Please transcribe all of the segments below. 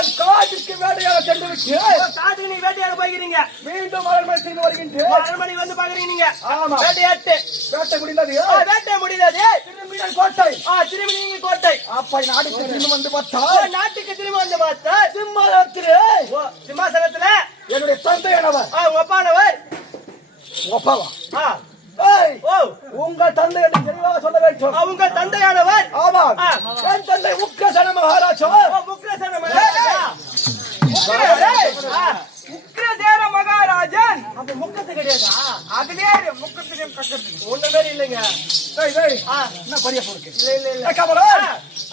நான் காட்டுக்கு வேட்டையாட சென்று விட்டு காட்டுக்கு நீ வேட்டையாட போகிறீங்க. மீண்டும் அரண்மனை செய்து வருகின்றேன். அரண்மனை வந்து பாக்குறீங்க நீங்க. ஆமா, வேட்டையாட்டு வேட்டை முடிந்தது. வேட்டை முடிந்தது. திரும்பி கோட்டை. திரும்பி நீங்க கோட்டை. அப்ப நாட்டுக்கு திரும்பி வந்து பார்த்தா நாட்டுக்கு திரும்பி வந்து பார்த்தா சிம்மாசனத்துல என்னுடைய தந்தையானவர் உங்க அப்பானவர். உங்க அப்பாவா? உங்க தந்தை என்று தெளிவாக சொல்ல வேண்டும். உங்க தந்தையானவர்? ஆமா, என் தந்தை உக்கிரசேன மகாராஜா. உக்கிரசேன மகாராஜா. உக்கிரசேன மகாராஜன். அப்ப முக்கத்து கிடையாதா? அதுலயே முக்கத்துலயும் கக்கத்து ஒண்ணு மாதிரி இல்லைங்க. என்ன பரிய போருக்கு?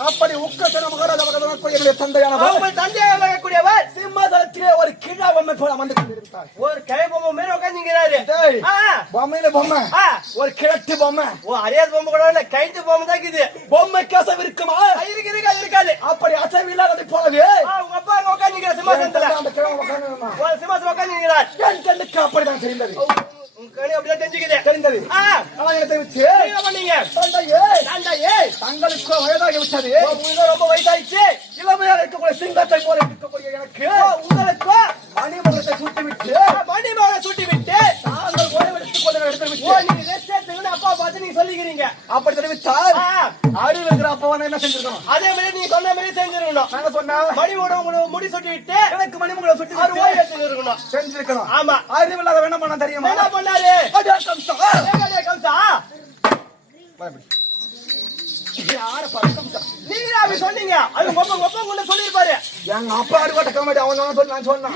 அப்படி உக்கிரசேன மகாராஜா என்னுடைய தந்தையானவர். உங்க தந்தையாக கூடியவர் சிம்மாசனத்திலே ஒரு கிழா பொம்மை போல வந்து கொண்டிருந்தார். ஒரு கிழ பொம்மை மேல உட்காந்துங்கிறாரு. பொம்மையில பொம்மை, ஒரு கிழட்டு பொம்மை. அறியாத பொம்மை கூட இல்ல, கைத்து பொம்மை தான் இருக்குது. பொம்மைக்கு அசைவு இருக்குமா? இருக்காது. அப்படி அசைவு இல்லாததை போலவே உங்க அப்பா அங்க உட்காந்துங்கிற சிம்மாசனத்துல அந்த கிழமை உட்காந்து சிம்மாசனம் உட்காந்துங்கிறார். என் கண்ணுக்கு அப்படிதான் தெரிந்தது. அப்படிதான் தெரிந்தது. தங்களுக்கு வயதாகி விட்டது. ரொம்ப வயதாயிடுச்சு. இளமையாக இருக்கக்கூடிய சிங்கத்தை போல இருக்கக்கூடிய எனக்கு உங்களுக்கு மணிமகத்தை சுட்டிவிட்டு மணிமகனை சுட்டிவிட்டு நாங்கள் ஓய்வெடுத்துக் கொண்டு எடுத்து விட்டு அப்பா பார்த்து நீங்க சொல்லிக்கிறீங்க. அப்படி தெரிவித்தால் அறிவு இருக்கிற அப்பா என்ன செஞ்சிருக்கணும்? அதே மாதிரி நீங்க சொன்ன மாதிரி செஞ்சிருக்கணும். நாங்க சொன்னா மணிமோட உங்களுக்கு முடி சுட்டிவிட்டு எனக்கு மணிமகளை சுட்டி இருக்கணும் செஞ்சிருக்கணும். ஆமா, அறிவு இல்லாத என்ன பண்ண தெரியுமா? என்ன பண்ணாரு? நீங்க அப்படி சொன்னீங்க. அது ஒப்ப சொல்லிருப்பாரு. எங்க அப்பா அறுபட்ட காமெடி அவன் சொல்லி நான் சொன்னேன்.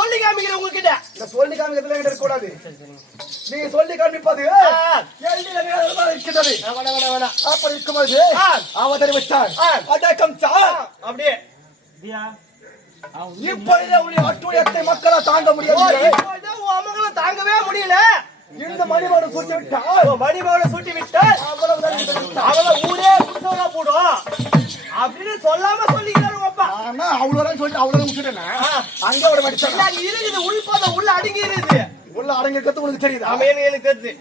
சொல்லி காமிக்கிறேன் உங்ககிட்ட. இந்த சொல்லி காமிக்கிறதுல இருக்க கூடாது. நீங்க சொல்லி காமிப்பது இருக்கிறது. அப்படி இருக்கும்போது அவ தெரிவித்தார் அடக்கம் சார். அப்படியே இப்பொழுதே உடைய அட்டுயத்தை மக்களா தாங்க முடியாது. அம்மகளை தாங்கவே முடியல. இந்த மணிமகனை சுட்டி விட்டால் மணிமகனை சுட்டி விட்டால் அவளை ஊரே குற்றவா போடும் அப்படின்னு சொல்லாம சொல்லிக்கிறாரு அப்பா. ஆனா அவ்வளவுதான் சொல்லிட்டு அவ்வளவுதான் விட்டுட்டேன். அங்க விட மாட்டேன். இருக்குது உள்பத உள்ள அடங்கி இருக்குது. உள்ள அடங்கி இருக்கிறது உனக்கு தெரியுது. எனக்கு தெரியுது.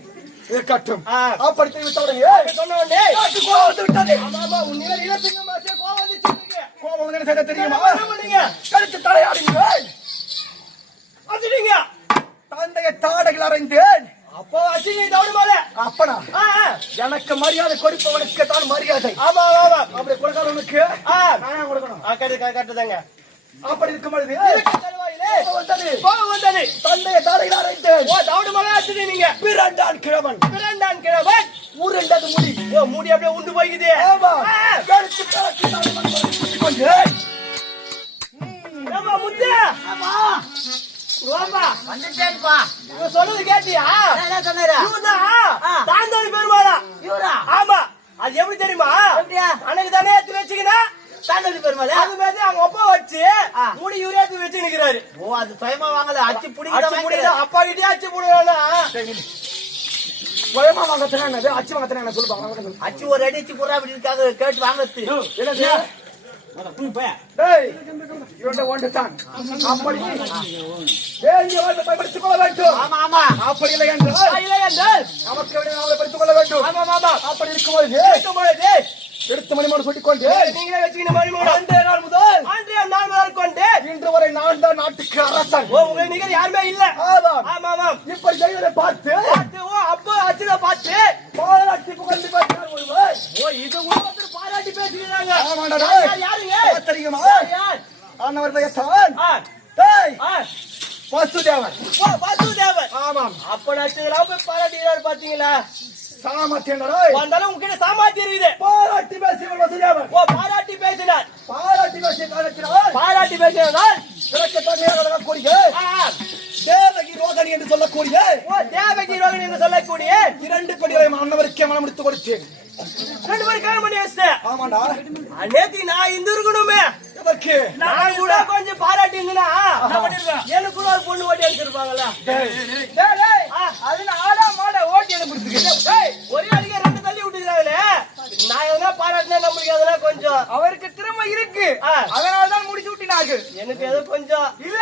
கட்டும் அப்படி தெரிவித்த உடனே சொன்ன உடனே கோவம் வந்து விட்டது. ஆமா, உன்னில இளப்பிங்க மாசே கோவம் வந்துச்சு. கோவம் வந்து என்ன தெரியுமா? நீங்க கருத்து தலையாடுங்க வந்துட்டீங்க. தந்தைய தாடைகள் அறைந்தேன். அப்போ அச்சிங்க தவிடுமால அப்பனா எனக்கு மரியாதை கொடுப்பவனுக்கு தான் மரியாதை. ஆமா ஆமா, அப்படி கொடுக்காதவனுக்கு நான் கொடுக்கணும். கட்டுதாங்க. அப்படி இருக்கும் பொழுது வந்தது தந்தைய தாடைகள் அறைந்தேன். தவிடுமால அச்சிங்க நீங்க பிறண்டான் கிழவன் உருண்டது முடி. முடி அப்படியே உண்டு போய்க்குது. சொன்னது கேட்டியா? தாந்தோணி பெருமாளா? ஆமா, அது எப்படி தெரியுமா? அன்னைக்கு தானே எடுத்து வச்சுக்கினா தாந்தோணி பெருமாள் அது மாதிரி அவங்க அப்பா வச்சு முடி இவரே எடுத்து வச்சு நிக்கிறாரு. அது சுயமா வாங்கல, அச்சு பிடிக்க அப்பா கிட்டே அச்சு பிடிக்கா. சுயமா வாங்கத்தினா அச்சு வாங்கத்தினா சொல்லுவாங்க. அச்சு ஒரு அடி அச்சு போடுறா அப்படி இருக்காது கேட்டு வாங்கறது என்ன? அப்படி படித்துக் கொள்ள வேண்டும். அப்படி இல்லை என்றால் நமக்கு படித்துக் கொள்ள வேண்டும். அப்படி இருக்கும்போது எடுத்த மணிமோடு சொல்லிக் கொண்டு நீங்களே வச்சுக்கணும். அன்றைய நாள் முதல் கொண்டு இன்று வரை நான் தான் நாட்டுக்கு அரசன். உங்க நிகர் யாருமே இல்ல. இப்படி செய்வதை பார்த்து அப்போ அச்சுத பார்த்து பாராட்டி புகழ்ந்து பேசினார் ஒருவர். இது ஒருத்தர் பாராட்டி பேசுகிறாங்க. யாருங்க தெரியுமா? அண்ணவர் பெயர்தான் வாசுதேவன். ஆமாம், அப்ப அச்சுதெல்லாம் போய் பாராட்டுகிறாரு பாத்தீங்களா? வந்தாலும் உங்ககிட்ட சாமாத்தி இருக்குது. பாராட்டி பேசினார் வாசுதேவன். பாராட்டி பேசினார். பாராட்டி பேசினால் தேவகி ரோகிணி என்று சொல்லக்கூடிய தேவகி ரோகிணி என்று சொல்லக்கூடிய 2 பெண்களை அண்ணவருக்கே மனம் முடித்து கொடுத்தேன். 2 பேரும் கல்யாணம் பண்ணி வச்சிட்டேன். ஆமாண்டா, நேத்தி நான் இந்த இருக்கணுமே. எதற்கு? நான் கூட கொஞ்சம் பாராட்டி இருந்தா எனக்கு கூட ஒரு பொண்ணு ஓட்டி அனுப்பிச்சிருப்பாங்களா? அது ஆடா மாட ஓட்டி அனுப்பிச்சிருக்கேன். ஒரே அடிக்க 2 தள்ளி விட்டுக்கிறாங்களே. நான் எதனா பாராட்டினா நம்மளுக்கு எதனா கொஞ்சம் அவருக்கு திறமை இருக்கு, அதனாலதான் முடிச்சு விட்டினாங்க. எனக்கு ஏதோ கொஞ்சம் இல்ல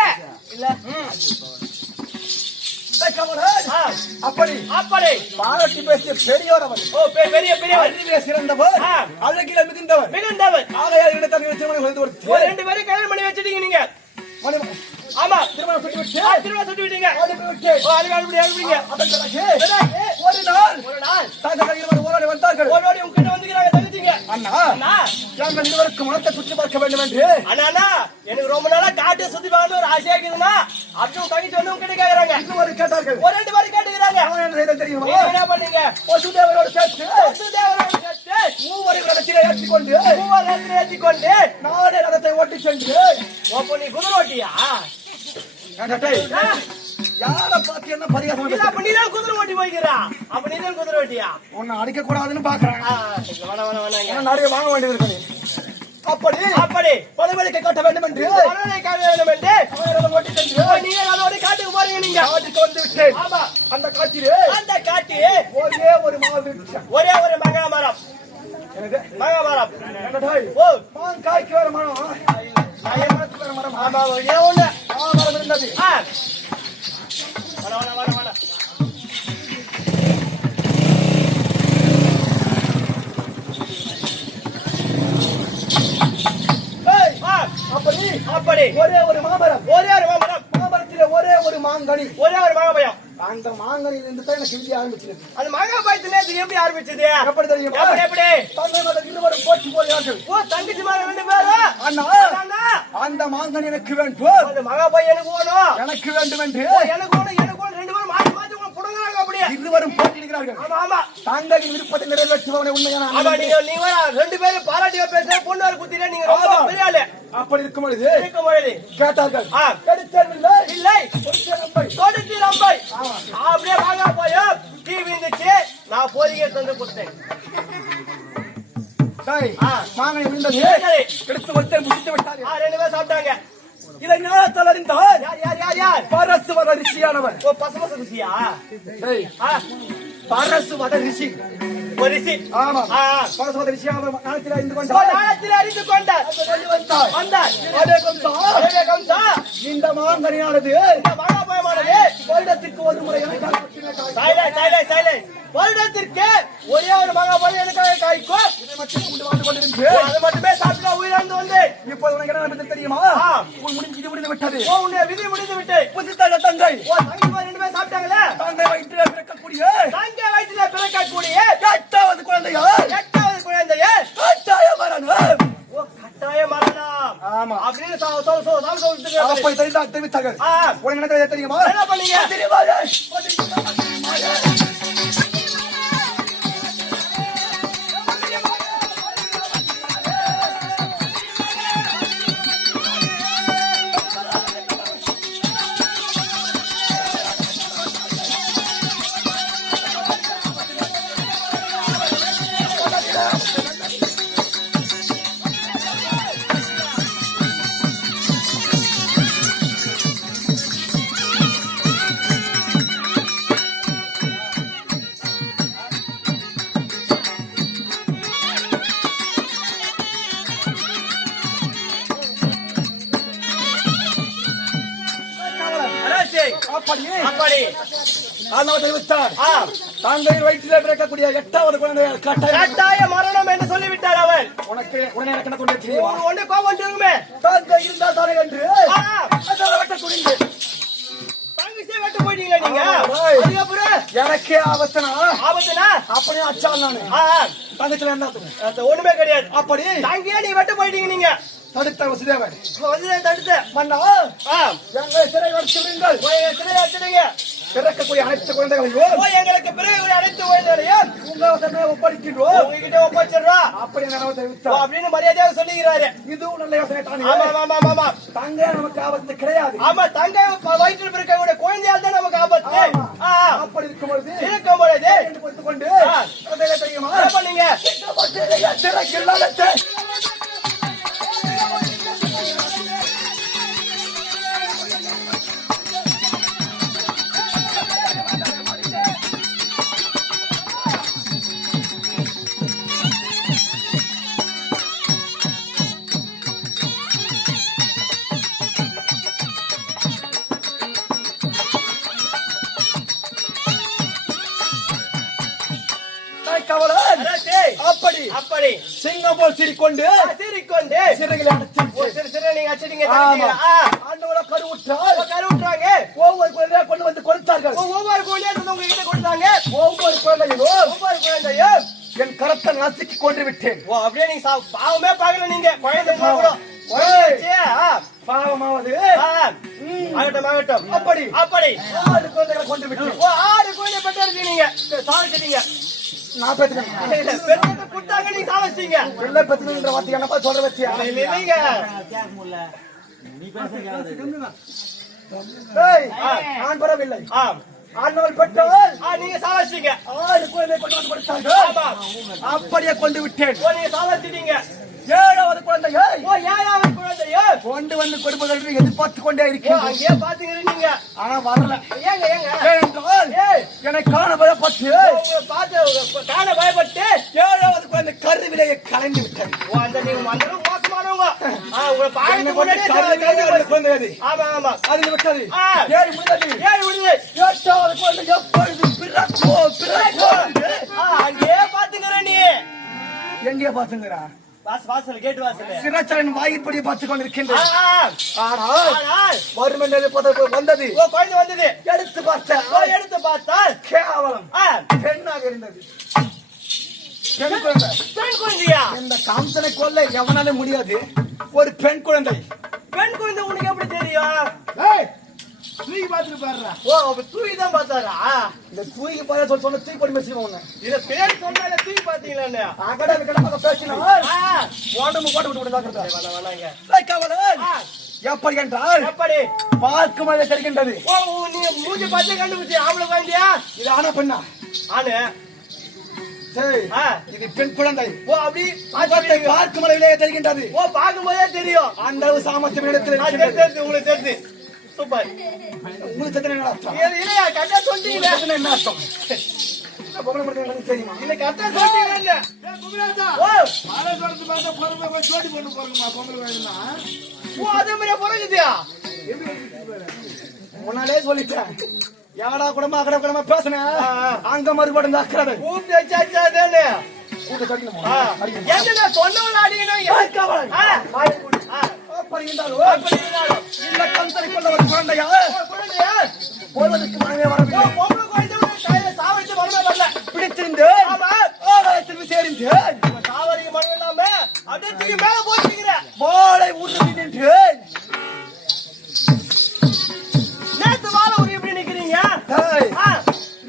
அப்படி அப்படி பாராட்டி பேசிய பெரியவர் அவர். ஓ பெரிய பெரியவர், அறிவிலே சிறந்தவர், அழகிலே மிகுந்தவர். மிகுந்தவர். ஆகையால் இடத்தான் திருமணம் செய்து கொடுத்து ஒரு 2 பேரும் கல்யாணம் பண்ணி வச்சிட்டீங்க நீங்க. ஆமா, திருமணம் சுட்டி விட்டு திரும்ப சுட்டி விட்டீங்க. அனுப்பி விட்டு ஓ அனுப்பி அனுப்பிங்க. அதன் பிறகு ஒரு நாள் தாங்கள் இருவர் ஓராடி வந்தார்கள். ஓடோடி உங்ககிட்ட வந்துக்கிறாங்க தங்கச்சிங்க. அண்ணா அண்ணா, நாங்கள் இருவருக்கும் மனத்தை சுற்றி பார்க்க வேண்டும் என்று. அண்ணா எனக்கு ரொம்ப நாளா காட்டு சுத்தி பார்க்கணும் ஒரு ஆசையா இருக்குதுன்னா அப்படியே தங்கச்சி வந்து உங்ககிட்ட கேக்குறாங்க. இருவரும் கேட்டார்கள். ஒரு 2 பேரும் கேட்டுக்கிறாங்க. அவன் என்ன செய்தான் தெரியுமா? நீங்க என்ன பண்ணீங்க? வசுதேவரோடு சேர்த்து வசுதேவரோடு சேர்த்து மூவரை ரதத்திலே ஏற்றிக்கொண்டு ஏற்றிக்கொண்டு நானே ரதத்தை ஓட்டி சென்று அப்போ நீ குதிரை ஓட்டியா? யார பார்த்து என்ன பரிகாசம் இல்ல, அப்ப நீதான் குதிரை ஓட்டி போய்க்கிறா. அப்ப நீதான் குதிரை ஓட்டியா? உன்னை அடிக்க கூடாதுன்னு பாக்குறாங்க. வேணாங்க. நிறைய வாங்க வேண்டியது இருக்கு. அப்படி பதவிக்கு காட்ட வேண்டும் என்று பதவியை காட்ட வேண்டும் என்று அவரை ஓட்டி சென்று நீங்க அதோட காட்டுக்கு போறீங்க. நீங்க காட்டுக்கு வந்து விட்டேன். ஆமா, அந்த காட்டிலே அந்த காட்டி ஒரே ஒரு மாவிருட்சம், ஒரே ஒரு மகா மரம். மகா மரம். ஓ மாங்காய்க்கு வர மரம், மரத்துக்கு வர மரம். ஆமா, ஒரே ஒண்ணு மரம் இருந்தது. வேணா. அப்படி ஒரே ஒரு மாமரம், மாமரத்திலே ஒரே ஒரு மாங்கனி, ஒரே ஒரு மகாபயம். அந்த மாங்கனியில இருந்து தான் எனக்கு விதிய ஆரம்பிச்சது. அந்த மகாபயத்துல எப்படி ஆரம்பிச்சது? எப்படி தெரியுமா? எப்படி தந்தை மகன் இருவரும் போட்டி போகிறார்கள். ஓ தங்கச்சி மகன் 2 பேரும். அண்ணா, அந்த மாங்கனி எனக்கு வேண்டும், அந்த மகாபயம் எனக்கு வேணும், எனக்கு வேண்டும் என்று எனக்கு வேணும் 2 பேரும் மாத்தி மாத்தி உங்களை புடுங்குறாங்க. அப்படியே இருவரும் போட்டியிடுகிறார்கள். ஆமா, தங்களின் விருப்பத்தை நிறைவேற்றுபவனை உண்மையான ஆமா. நீங்க 2 பேரும் பாராட்டியா பேச பொண்ணு குத்திர நீங்க ரொம்ப பெரிய ஆளு. அப்படி இருக்கும் பொழுது கேட்டார்கள். இல்லை கொடுத்து நம்பை அப்படியே வாங்க போய் டீ விந்துச்சு. நான் போதிகை தந்து கொடுத்தேன். மாங்கனி விழுந்தது, எடுத்து ஒருத்தர் முடித்து விட்டார்கள். 2 பேரும் சாப்பிட்டாங்க. இதை ஞானத்தால் அறிந்தார் யார்? பரசுவத ரிஷியானவர். ஓ பசமச ருசியா? பரசுவத ரிஷி, ஒரு ரிஷி. ஆமா, பரசுவத ரிஷியானவர் ஞானத்தில் அறிந்து கொண்டார். இந்த மாங்கனியானது வருடத்திற்கு ஒரு முறை வருடத்திற்கு ஒரே ஒரு மகாபலி எனக்காக காய்க்கும். இதை மட்டும் கொண்டு வந்து கொண்டிருந்தேன். அது மட்டுமே சாப்பிட்டா உயிரிழந்து வந்து இப்போது உனக்கு என்ன நடந்தது தெரியுமா? இது முடிந்து விட்டது. உன்னுடைய விதி முடிந்து விட்டு புதிதாக தங்கை தங்கச்சி 2 பேரும் சாப்பிட்டாங்களே. தங்கை வயிற்றிலே பிறக்கக்கூடிய தங்கை வயிற்றிலே பிறக்கக்கூடிய 8வது குழந்தையா? 8வது குழந்தையே கட்டாய மரணம். ஓ கட்டாய மரணம். ஆமா, அப்படின்னு சொல்லிட்டு அப்படி தெரிவித்தார்கள். உனக்கு என்ன தெரியுமா? என்ன பண்ணீங்க? அப்படி தாங்கள் வயிற்றிலே பிறக்கக்கூடிய 8வது குழந்தை கட்டாய மரணம் என்று சொல்லிவிட்டார் அவர். உனக்கு உடனே எனக்கு என்ன தோன்றியது தெரியுமா? ஒண்ணு கோபம் இருக்குமே. தாங்கள் இருந்தால் தானே என்று வெட்ட துணிந்து தங்கச்சியை வெட்ட போயிட்டீங்களா நீங்க? அதுக்கப்புறம் எனக்கே ஆபத்துனா அப்படியே அச்சால் நானு தங்கச்சில என்ன ஒண்ணுமே கிடையாது. அப்படி தங்கையே நீ வெட்ட போயிட்டீங்க. நீங்க தடுத்த வசுதேவன் தடுத்த மன்னா எங்களை சிறை வச்சுடுங்கள். சிறை வச்சுடுங்க. பிறக்கக்கூடிய அனைத்து குழந்தைகளையும் எங்களுக்கு பிறகு அனைத்து குழந்தைகளையும் உங்களிடமே ஒப்படைக்கின்றோம், உங்ககிட்ட ஒப்படைச்சிடுறோம் அப்படி தெரிவித்தார். அப்படின்னு மரியாதையாக சொல்லுகிறாரு. இதுவும் நல்ல யோசனை தானே? ஆமா. தங்கை நமக்கு ஆபத்து கிடையாது. ஆமா, தங்கை வயிற்றில் பிறக்கக்கூடிய குழந்தையால் தான் நமக்கு ஆபத்து. அப்படி இருக்கும் பொழுது பொறுத்துக் கொண்டு தெரியுமா? பண்ணீங்க அப்படி அப்படி சிங்கம் போல் சீறிக்கொண்டு சீறிக்கொண்டு சிறைகளை அடைச்சு சிறு நீங்க அடிச்சிட்டீங்க ஆண்டவரை கருவுற்றால் கருவுற்றாங்க ஒவ்வொரு குழந்தையா கொண்டு வந்து கொடுத்தார்கள். ஒவ்வொரு குழந்தையும் உங்ககிட்ட கொடுத்தாங்க. ஒவ்வொரு குழந்தையும் ஒவ்வொரு குழந்தையும் என் கரத்தை நசுக்கி கொண்டு விட்டேன். ஓ அப்படியே நீங்க பாவமே பாக்கல நீங்க குழந்தை கூட பாவமாவது ஆகட்டும் ஆகட்டும். அப்படி அப்படி 6 குழந்தைகளை கொண்டு விட்டேன். 6 குழந்தை பெற்று நீங்க சாதிச்சிட்டீங்க. நான் பெற்றுக்கிறேன். பெற்று கொடுத்தாங்க நீங்க சாதிச்சிட்டீங்க. பிள்ளை பெற்றுன்ற வார்த்தை என்னப்பா சொல்ற வச்சியா? இல்லைங்க நான் பெறவில்லை. ஆண்டவள் பெற்றால் நீங்க சாதிச்சிட்டீங்க. 6 குழந்தை கொண்டு வந்து கொடுத்தார்கள். அப்படியே கொண்டு விட்டேன். நீங்க சாதிச்சிட்டீங்க. 7வது குழந்தையை 7வது குழந்தையை கொண்டு வந்து கொடுப்பதற்கு எதிர்பார்த்து கொண்டே இருக்கேன். அங்கேயே பாத்தீங்க நீங்க. ஆனா வரல. ஏங்க ஏனென்றால் என்னை காண பயப்பட்டு காண பயப்பட்டு 7வது குழந்தை கருவிலேயே கலைந்து விட்டது. அந்த நீங்க வந்தவங்க மோசமானவங்க. உங்களை பாயத்துக்கு முன்னாடியே குழந்தை அது. ஆமா ஆமா அது விட்டது. 7 முடிந்தது. 8வது குழந்தை எப்பொழுது பிறக்கோ அங்கேயே பாத்துக்கிற நீ. எங்கே பாத்துங்கிறா? வாசல் கேட்டு வாசல் சிராச்சரன் வாயிற்படி பார்த்துக் கொண்டிருக்கின்றேன். ஆனால் வரும் என்று வந்தது. குழந்தை வந்தது. எடுத்து பார்த்தால் கேவலம் பெண்ணாக இருந்தது. பெண் குழந்தையா? இந்த காம்சனை கொல்ல எவனால முடியாது. ஒரு பெண் குழந்தை. பெண் குழந்தை உனக்கு எப்படி தெரியும்? தூக்கி பார்த்துட்டு பாருடா. தூக்கி தான் பார்த்தாரா? இந்த தூக்கி பாரு சொன்ன தூக்கி போட்டு பேசுவாங்க. இத பேர் சொன்னால தூக்கி பாத்தீங்களா? அகட கிடப்பத பேசினா உடம்பு போட்டு விட்டு விடுறாங்க. எப்படி என்றால் எப்படி பார்க்கும் போதே தெரிகின்றது. நீ மூஞ்சி பார்த்து கண்டுபிடிச்சி ஆம்பளை குழந்தையா? இது ஆனா பெண்ணா? ஆணு. சரி இது பெண் குழந்தை. அப்படி பார்க்கும் போதே தெரிகின்றது. பார்க்கும் போதே தெரியும். அந்த அளவு சாமர்த்தியம் இடத்தில் உங்களுக்கு தெரிஞ்சு சூப்பர். உங்களுக்கு என்ன அர்த்தம்? இல்லையா கரெக்டா சொல்லிட்டீங்க. என்ன அர்த்தம்? பொம்பளை மட்டும் தெரியுமா? இல்ல கரெக்டா சொல்லிட்டீங்க. இல்ல ஜோடி பொண்ணு போறோமா பொம்பளை வேணும்னா? அதே மாதிரியா பிறகுதியா? முன்னாலே சொல்லிட்டேன். யாடா கூடமா அக்கட கூடமா பேசுனேன். அங்க மறுபடியும் அக்கறை கூப்பிட்டு வச்சாச்சாதேன்னு கூட்ட சொல்லுங்க. என்ன சொன்னவங்க அடிக்கணும். அப்படி இருந்தாலும் இந்த கந்தனை கொள்ள ஒரு குழந்தையா போவதற்கு மனமே வரவில்லை. சாவடிச்சு மனமே வரல. பிடித்திருந்து ஆலயத்தில் சேர்ந்து சாவடிக்கு மனம் இல்லாம அப்படியே மேல போச்சுக்கிற வாழை உருவி நின்று நேத்து வாழை உருவி எப்படி நிக்கிறீங்க?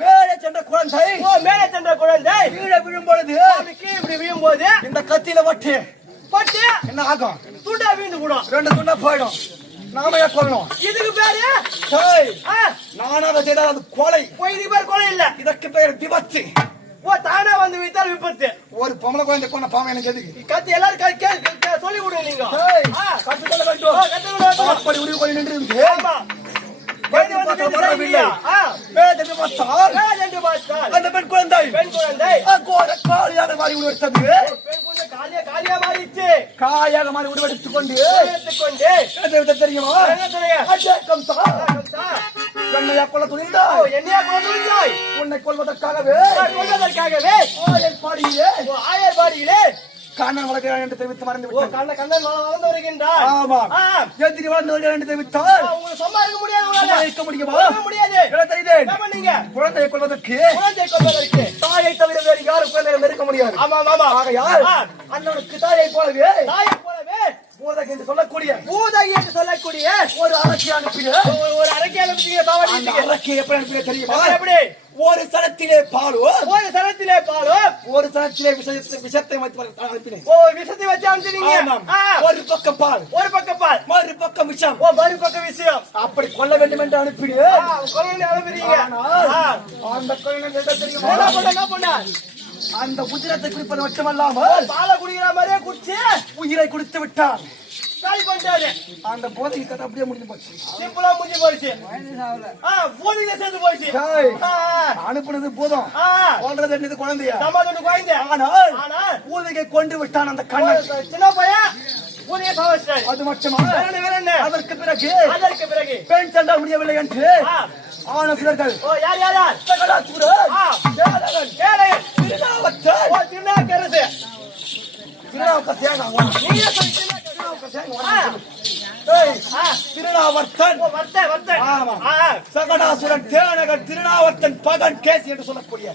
மேலே சென்ற குழந்தை மேலே சென்ற குழந்தை கீழே விழும் பொழுது இப்படி விழும் போது இந்த கத்தியில வட்டு பட்டு என்ன ஆகும்? துண்டா வீண்டு கூடும். 2 துண்டா போயிடும். நாம ஏன் கொல்லணும்? இதுக்கு பேரு நானாக செய்தால் அது கொலை. இதுக்கு பேர் கொலை இல்ல. இதற்கு பெயர் விபத்து. தானா வந்து வித்தால் விபத்து. ஒரு பொம்பளை குழந்தை கொண்ட பாவம் எனக்கு எதுக்கு? கத்து எல்லாரும் சொல்லி கொடுங்க. நீங்க கற்றுக்கொள்ள வேண்டும். அப்படி உரிவு கொண்டு நின்று அந்த பெண் குழந்தை காலியாக மாறி உருவெடுத்தது. காலியா மாறிச்சு. காயாக மாறி உருவெடுத்துக் கொண்டு தெரியுமா? என்னையா கொல்ல துணிந்தாய்? என்னையா கொல்ல துணிந்தாய்? உன்னை கொல்வதற்காகவே ஆயர்பாடியிலே கண்ணன் வளர்க்கிறான் என்று தெரிவித்து மறந்து விட்டார். கண்ணன் வளர்ந்து வருகின்றார். ஆமா எதிரி வளர்ந்து வருகிறான் என்று தெரிவித்தால் உங்களுக்கு சும்மா இருக்க முடியாது. இருக்க முடியுமா? முடியாது. குழந்தையை கொள்வதற்கு தாயை தவிர வேறு யாரும் குழந்தைகள் இருக்க முடியாது. ஆமா ஆமா. ஆகையால் அண்ணனுக்கு தாயை போலவே பூதகி என்று சொல்லக்கூடிய ஒரு அரக்கை அனுப்பிய ஒரு அரக்கை அனுப்பிய அரக்கை எப்படி அனுப்பிய தெரியுமா? எப்படி? ஒரு சரத்திலே பாலும் ஒரு சரத்திலே விஷத்தை அனுப்பினேன். விஷத்தை வச்சு அனுப்பினீங்க. ஒரு பக்கம் பால் மறுபக்கம் விஷம். மறுபக்கம் விஷயம். அப்படி கொல்ல வேண்டும் என்று அனுப்பினேன். அனுப்புறீங்க. அந்த கொலை தெரியுமா? அந்த உதிரத்தை குடிப்பது மட்டுமல்லாமல் பாலை குடிக்கிற மாதிரியே குடிச்சு உயிரை குடித்து விட்டார். அந்த போதை கதை அப்படியே முடிஞ்சு போச்சு. சிம்பிளா முடிஞ்சு போயிடுச்சு. போதையில சேர்ந்து போயிடுச்சு. அனுப்புனது போதும் போன்றது குழந்தையா? குழந்தை. ஆனால் பூதையை கொண்டு விட்டான் அந்த கண்ணன். சின்ன பையன் பூதையை சாவடிச்சார். அது மட்டுமா? அதற்கு பிறகு பெண் செல்ல முடியவில்லை என்று ஆன சிலர்கள் யார் திருநாவுக்கரசு நீங்க சொல்லிட்டு திருநாவர்த்தன் ஆமா. சகடாசுரன் தேனகன் திருநாவர்த்தன் பகன் கேசி என்று சொல்லக்கூடிய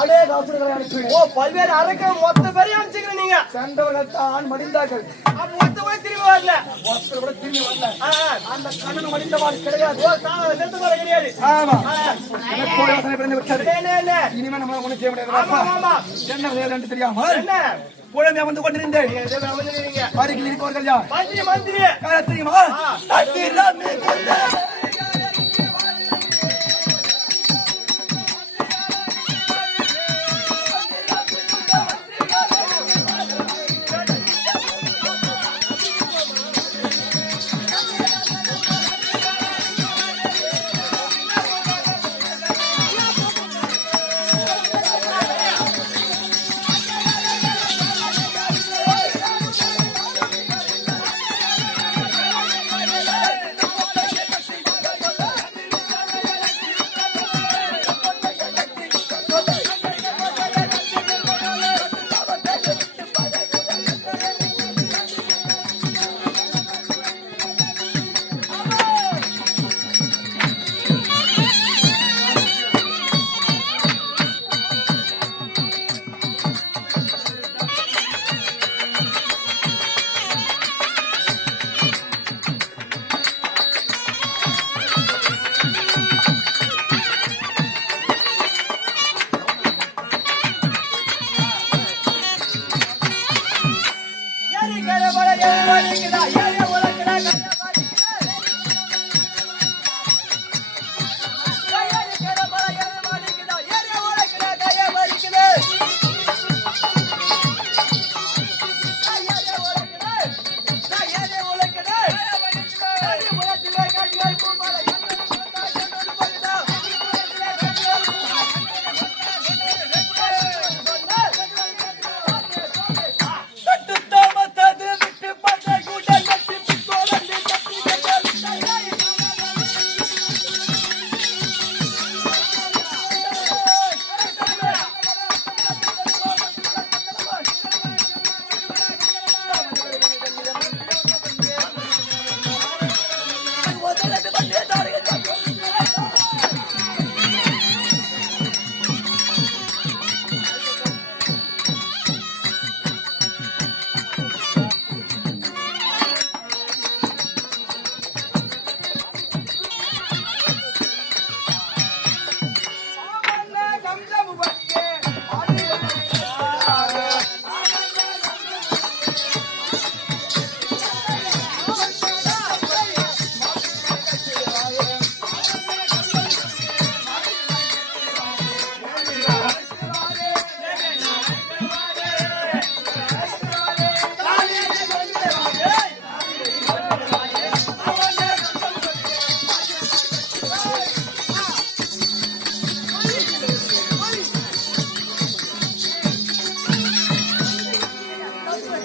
அநேகாசுரர்களை அனுப்பினேன். பல்வேறு அரக்க மொத்த பேரையும் அனுப்பிச்சுக்கிறேன் நீங்க. சென்றவர்கள் தான் மடிந்தார்கள். மொத்த பேர் திரும்பி வரல. ஒருத்தர் கூட திரும்பி வரல. அந்த கண்ணன் மடிந்தவாறு கிடையாது. செத்து போற கிடையாது. ஆமா. எனக்கு ஒரு யோசனை பிறந்து விட்டது. என்ன இனிமே நம்ம ஒண்ணும் செய்ய முடியாது. ஆமா. என்ன செய்ய என்று தெரியாமல் என்ன புழமையா வந்து கொண்டிருந்தேன். நீங்க அருகில் இருப்பவர்கள் யார்? மந்திரி யாரை தெரியுமா? அத்திராமே கொண்ட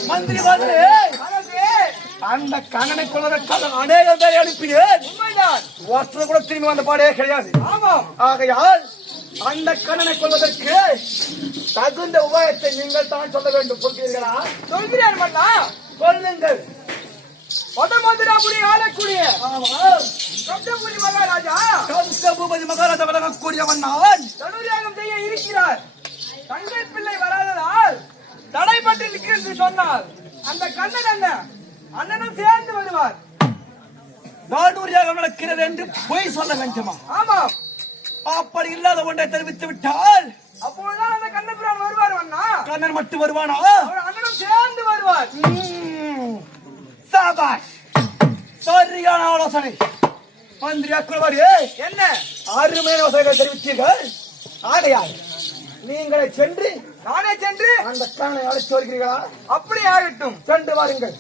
மந்திரி வந்து அந்த கண்ணனை கொள்வதற்காக அநேகம் பேரை அனுப்பினேன். ஒருத்தர் கூட திரும்பி வந்த பாடே கிடையாது. ஆமாம். ஆகையால் அந்த கண்ணனை கொள்வதற்கு தகுந்த உபாயத்தை நீங்கள் தான் சொல்ல வேண்டும். சொல்கிறீர்களா? சொல்கிறேன் மன்னா. சொல்லுங்கள். வடமதுராபுரி ஆளக்கூடிய கம்சபுரி மகாராஜா கம்சபூபதி மகாராஜா வழங்கக்கூடியவன் நான். தனுர்யாகம் செய்ய இருக்கிறார். தங்கை பிள்ளை வராததால் தடைப்பட்டு நிற்கிறது சொன்னார். அந்த கண்ணன் அண்ணனும் சேர்ந்து வருவார். நானூறியாக நடக்கிறது என்று பொய் சொல்ல வேண்டுமா? ஆமாம். அப்படி இல்லாத ஒன்றை தெரிவித்து விட்டால் அப்போதுதான் அந்த கண்ணபிரான் வருவார். அண்ணா கண்ணன் மட்டும் வருவானா? அண்ணனும் சேர்ந்து வருவார். சாபாஷ், சரியான ஆலோசனை. மந்திரி அக்குலவாரி என்ன அருமையான யோசனைகளை தெரிவித்தீர்கள். ஆகையால் நீங்களே சென்று நானே சென்று அந்த கண்ணனை அழைத்து வருகிறீர்களா? அப்படி ஆகட்டும். சென்று வாருங்கள்.